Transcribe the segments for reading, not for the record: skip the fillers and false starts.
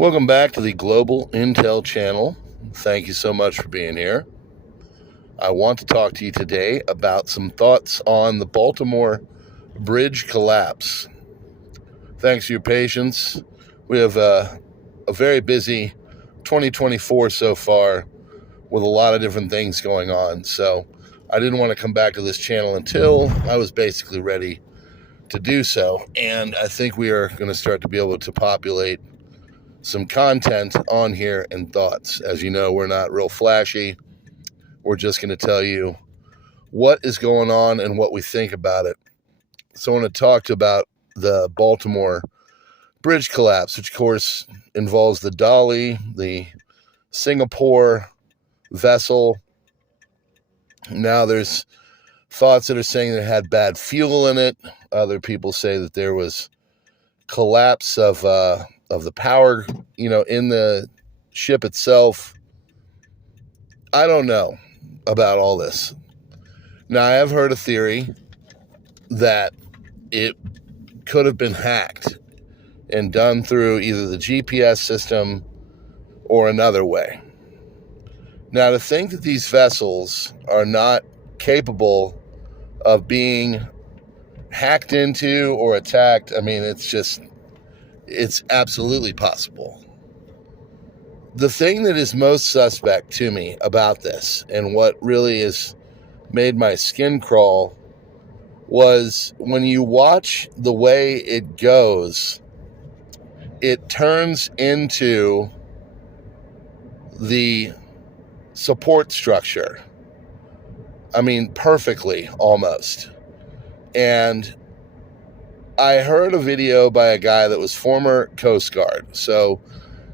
Welcome back to the Global Intel Channel. Thank you so much for being here. I want to talk to you today about some thoughts on the Baltimore bridge collapse. Thanks for your patience. We have a very busy 2024 so far with a lot of different things going on. So I didn't want to come back to this channel until I was basically ready to do so. And I think we are going to start to be able to populate some content on here and thoughts. As you know, we're not real flashy. We're just going to tell you what is going on and what we think about it. So I want to talk about the Baltimore bridge collapse, which of course involves the Dolly, the Singapore vessel. Now there's thoughts that are saying that it had bad fuel in it. Other people say that there was collapse of the power, in the ship itself. I don't know about all this. Now, I have heard a theory that it could have been hacked and done through either the GPS system or another way. Now, to think that these vessels are not capable of being hacked into or attacked, I mean, it's absolutely possible. The thing that is most suspect to me about this, and what really has made my skin crawl, was when you watch the way it goes, it turns into the support structure. I mean, perfectly, almost. And I heard a video by a guy that was former Coast Guard. So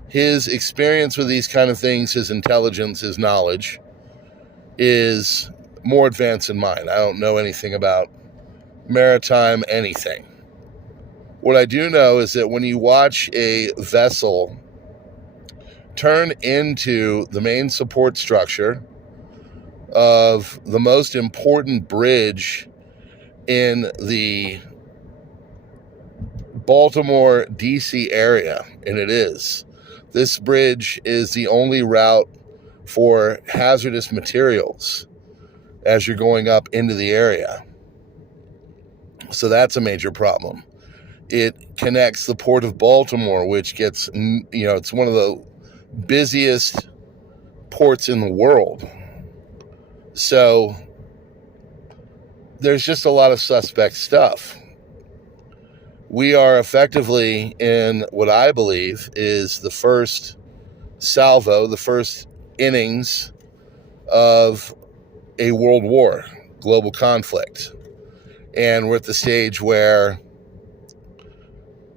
his experience with these kind of things, his intelligence, his knowledge is more advanced than mine. I don't know anything about maritime anything. What I do know is that when you watch a vessel turn into the main support structure of the most important bridge in the Baltimore, D.C. area, and it is. This bridge is the only route for hazardous materials as you're going up into the area. So that's a major problem. It connects the Port of Baltimore, which gets, it's one of the busiest ports in the world. So there's just a lot of suspect stuff. We are effectively in what I believe is the first salvo, the first innings of a world war, global conflict. And we're at the stage where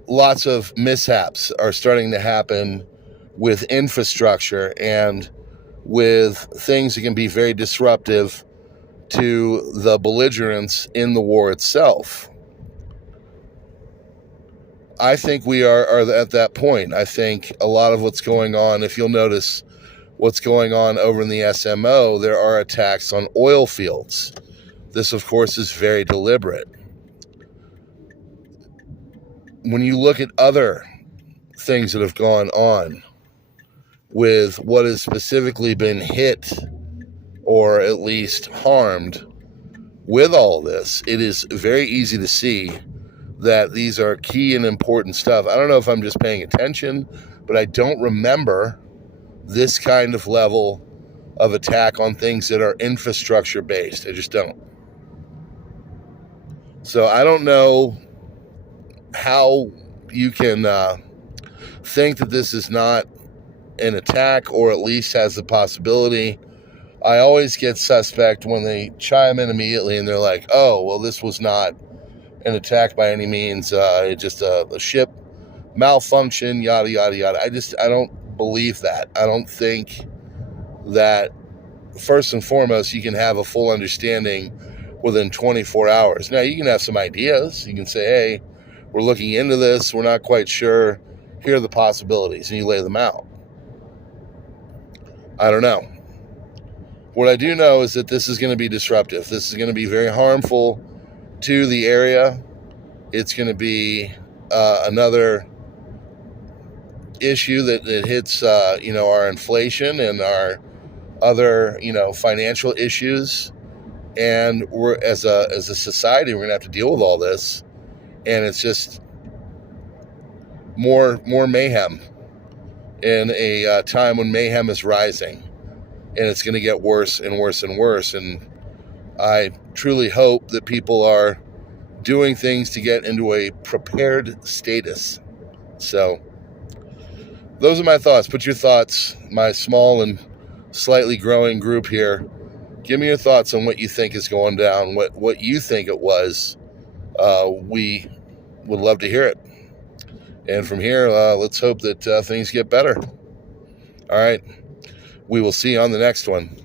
lots of mishaps are starting to happen with infrastructure and with things that can be very disruptive to the belligerents in the war itself. I think we are at that point. I think a lot of what's going on, if you'll notice what's going on over in the SMO, there are attacks on oil fields. This, of course, is very deliberate. When you look at other things that have gone on with what has specifically been hit or at least harmed with all this, it is very easy to see that these are key and important stuff. I don't know if I'm just paying attention, but I don't remember this kind of level of attack on things that are infrastructure based. I just don't. So I don't know how you can think that this is not an attack, or at least has the possibility. I always get suspect when they chime in immediately and they're like, oh, well, this was not an attack by any means. It's just a ship malfunction, yada, yada, yada. I don't believe that. I don't think that, first and foremost, you can have a full understanding within 24 hours. Now, you can have some ideas. You can say, hey, we're looking into this. We're not quite sure. Here are the possibilities. And you lay them out. I don't know. What I do know is that this is going to be disruptive. This is going to be very harmful to the area. It's going to be another issue that hits, our inflation and our other, financial issues. And we're, as a society, we're going to have to deal with all this. And it's just more mayhem in a time when mayhem is rising. And it's going to get worse and worse and worse. And I truly hope that people are doing things to get into a prepared status. So those are my thoughts. Put your thoughts, my small and slightly growing group here. Give me your thoughts on what you think is going down, what you think it was. We would love to hear it. And from here, let's hope that things get better. All right. We will see you on the next one.